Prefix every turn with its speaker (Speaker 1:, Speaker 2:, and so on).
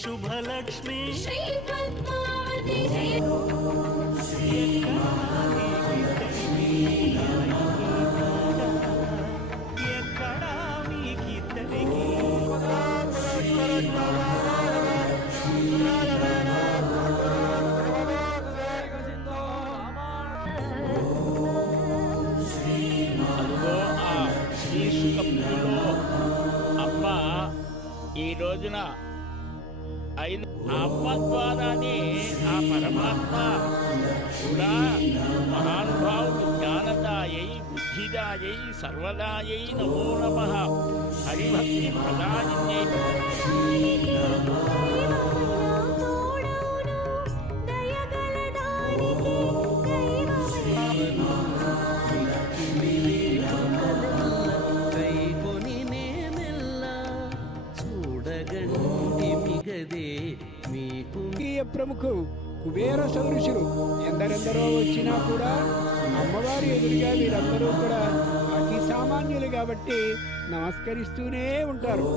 Speaker 1: శుభలక్ష్మి. ఎక్కడా మీకిద్దరికి
Speaker 2: అదిగో ఈ రోజున అయిన ఆ అమ్మ ద్వారానే ఆ పరమాత్మ కూడా మహానుభావుడు జ్ఞానదాయై బుద్ధిదాయై సర్వదాయై నమో నమ. హరిభక్తి ప్రదాయిన్యై
Speaker 3: చూడగండి మీకు.
Speaker 4: రాజకీయ కుబేర సదృశులు ఎందరెందరో వచ్చినా కూడా అమ్మవారి ఎదురుగా వీరందరూ కూడా అతి సామాన్యులు కాబట్టి నమస్కరిస్తూనే ఉంటారు.